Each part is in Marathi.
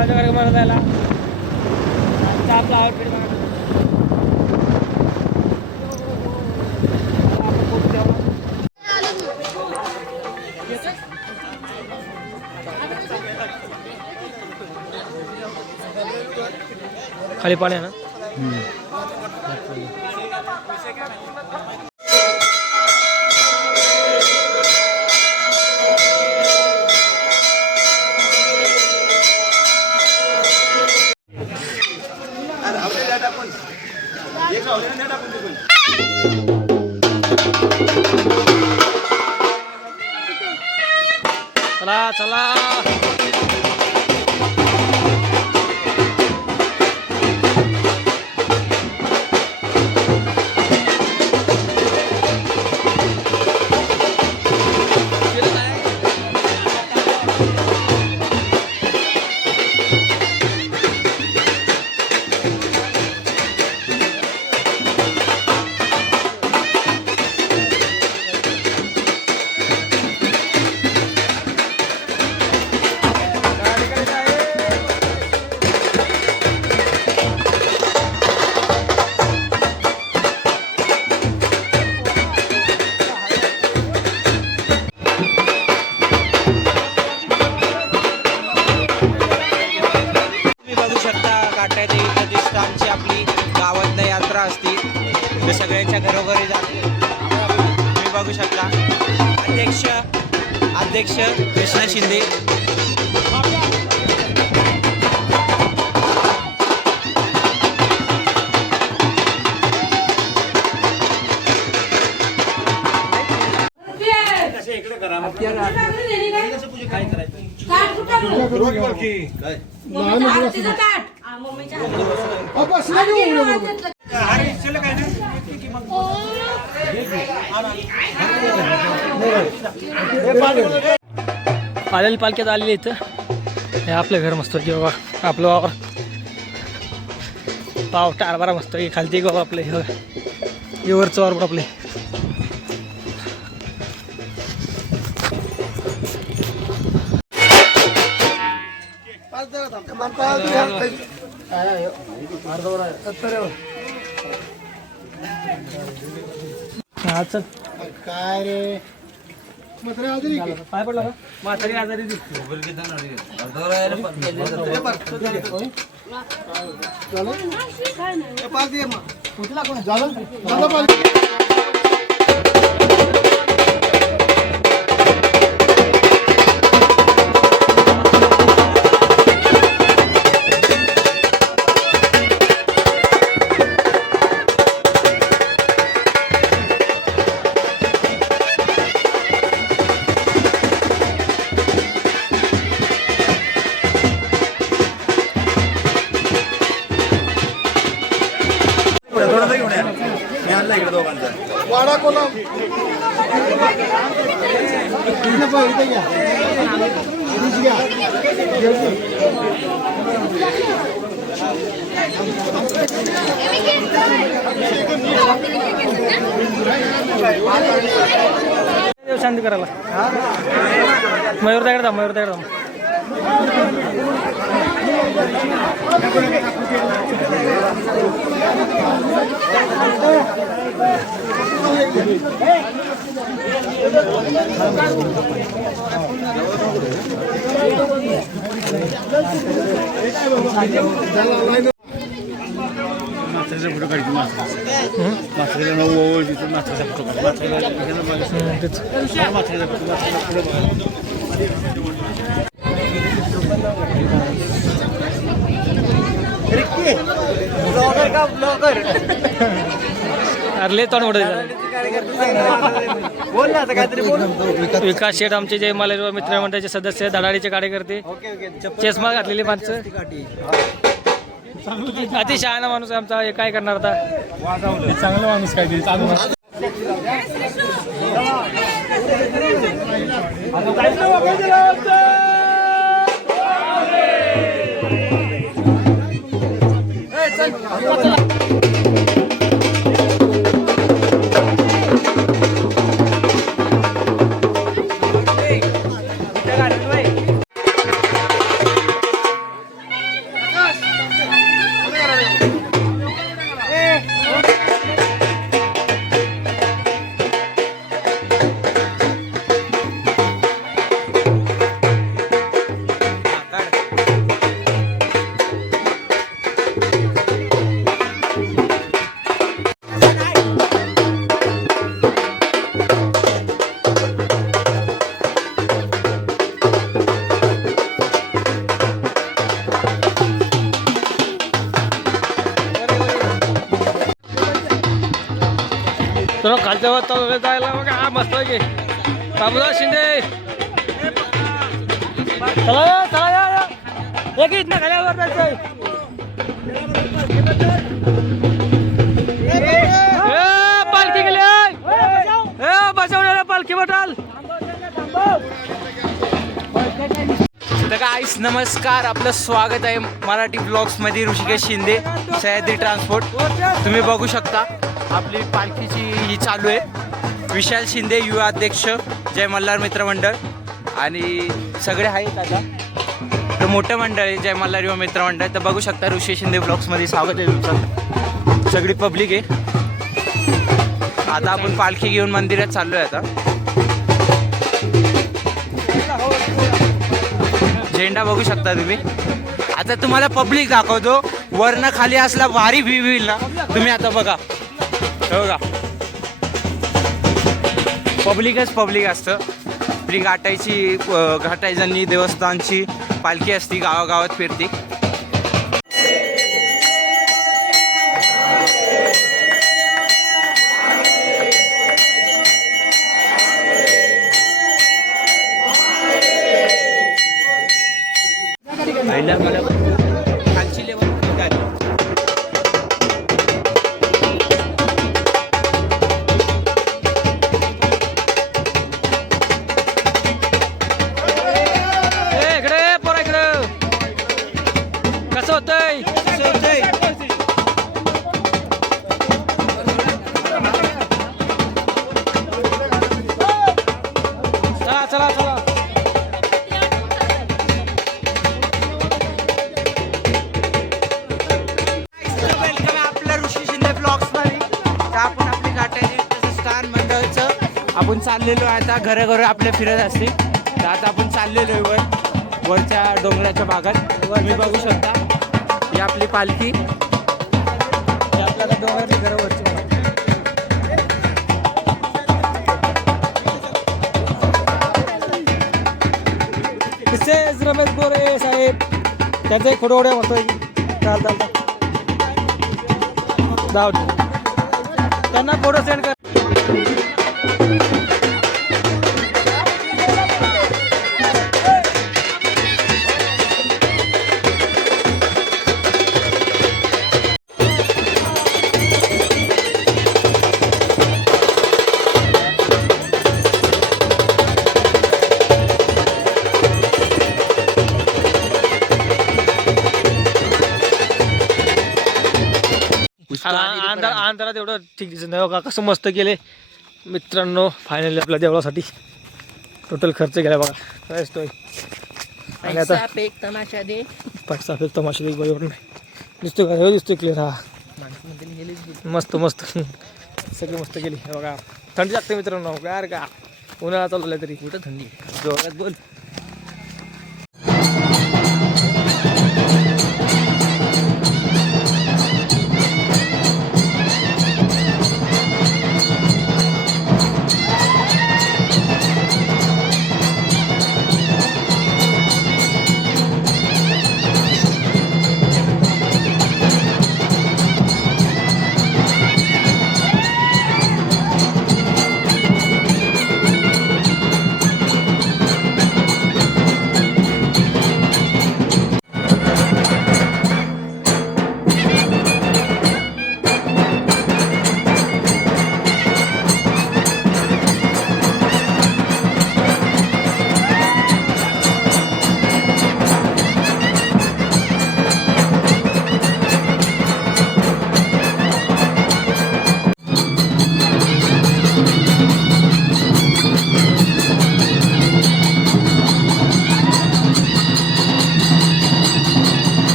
देवाच्या कार्यक्रमाला जायला आपला आउटफिट बघा. खाली पाणी आहे ना. चला चला सगळ्यांच्या घरोघरी जाते तुम्ही बघू शकता. अध्यक्ष कृष्णा शिंदे. आलेली पालख्यात आलेली इथं. हे आपलं घर मस्त की बाबा. आपलं वावर पाव टारबारा मस्त की खालती बाबा. आपले हे वरचं वावर आपले. काय रे पाय पडला का म्हातारी आजारी वाडा कोला शांती करायला. मयूर त्याकडे जा. मयूर त्याकडे जा. फोटो काढतो. माथेला नऊ तिथून माथेचा फोटो अरे तोंड मोठं. विकास शेठ आमचे जे मला मित्रमंडळाचे सदस्य, धडाडीचे कार्यकर्ते, चष्मा घातलेली माणसं. अति शहाणा माणूस आहे आमचा. हे काय करणार आता. चांगला माणूस काय तरी चालू. तर खालच्या वर चालू जायला बघा हा मस्त आहे की बाबूराव शिंदे चला चला या एक इथनं खाल्यावर जायचंय पालखी गेली बसवण्याला पालखी बटाल गाईस नमस्कार, आपलं स्वागत आहे मराठी ब्लॉग्समध्ये. ऋषिकेश शिंदे, सह्याद्री ट्रान्सपोर्ट. तुम्ही बघू शकता आपली पालखीची ही चालू आहे. विशाल शिंदे युवा अध्यक्ष, जय मल्हार मित्रमंडळ आणि सगळे आहेत. आता तर मोठं मंडळ आहे जय मल्हार युवा मित्रमंडळ. तर बघू शकता ऋषिकेश शिंदे ब्लॉग्समध्ये स्वागत आहे तुमचं. सगळी पब्लिक आहे. आता आपण पालखी घेऊन मंदिरात चाललो आहे. आता झेंडा बघू शकता तुम्ही. आता तुम्हाला पब्लिक दाखवतो. वरनं खाली असला भारी व्ह्यू होईल ना. तुम्ही आता बघा बघा पब्लिकच पब्लिक असतं. आपली घाटायची देवस्थानची पालखी असती, गावागावात फिरती. खालची लेवल इकडे पोरा इकडे कसं होतंय चला चला चला आपण चाललेलो आहे. आता घरोघर आपल्या फिरत असते. तर आता आपण चाललेलो आहे वरच्या डोंगराच्या भागात. तुम्ही बघू शकता ही आपली पालखी. आपल्याला डोंगराची घरं वरची रमेश गोरे साहेब त्यांचा एक फोटो उड्या म्हणतोय जाऊ त्यांना फोटो सेंड कर. अंधारात एवढं ठीक दिसत नाही. बघा कसं मस्त केले मित्रांनो. फायनली आपल्या देवळासाठी टोटल खर्च केला बघा. आणि आता तमाशा दे बरोबर नाही दिसतो का? हे दिसतोय क्लिअर. हा मस्त मस्त सगळी मस्त केली. हे बघा थंडी लागते मित्रांनो. काय का उन्हाळा चालू तरी कुठं थंडी जोरात बोल.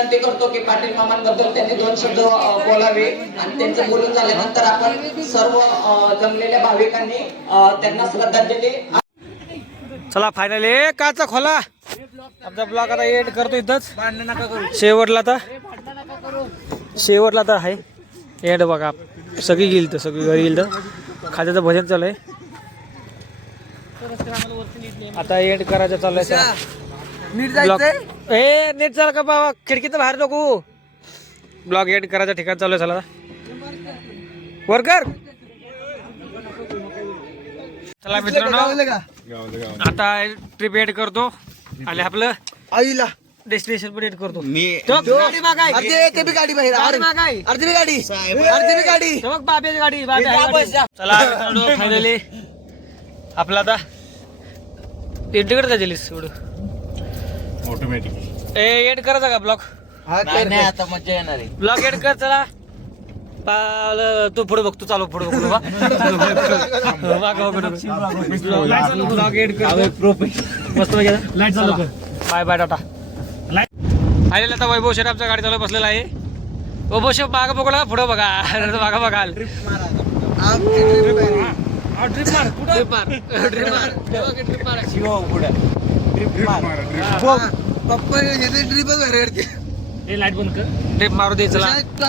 विनंती करतो की पाटील मामांबद्दल त्यांनी 2 शब्द बोलावे आणि त्यांचं बोलून झाल्यानंतर आपण सर्व जमलेल्या भाविकांनी त्यांना श्रद्धांजली. चला फायनली काचा खोला. आमचा ब्लॉग आता एंड करतो इथंच. शेवटला तर आहे एंड बघा. सगळी गेली तर सगळी घरी गेली तर खाद्याचं भजन चालू आहे. आता एंड करायचं चालू आहे. ब्लॉग ए नेट चाल का बाबा खिडकीत बाहेर नको. ब्लॉग एंड करायचं ठिकाण चालू आहे. चला वर्कर. चला मित्रांनो आता ट्रिप एंड करतो आणि आपलं आईला डेस्टिनेशन पण एंड करतो. मी अर्धी गाडी बाहेर अर्धी गाडी मग बाबेची गाडी चला मित्रांनो फायनली आपला आता इंटिकडे जायलीस एवढं ऑटोमॅटिक ए एंड करायचा का ब्लॉग. नाही आता मजा येणार आहे. ब्लॉग एंड कर. चला तू पुढे बघ. तू चालू पुढे बघ. ब्लॉग एंड कर मस्त लाईट चालू कर. Bye bye tata. आलेला आता वैभव शेठ आमच्या गाडी चालू बसलेला आहे. वैभव शेठ मागं बघला पुढं बघा. मागं बघाल लाईट बंद कर. ट्रिप मारू दे. चला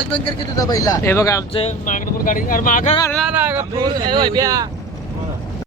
बंद करके तुझा पहिला हे बघा आमचं मागणं पण गाडी. अरे मागं गाडला ना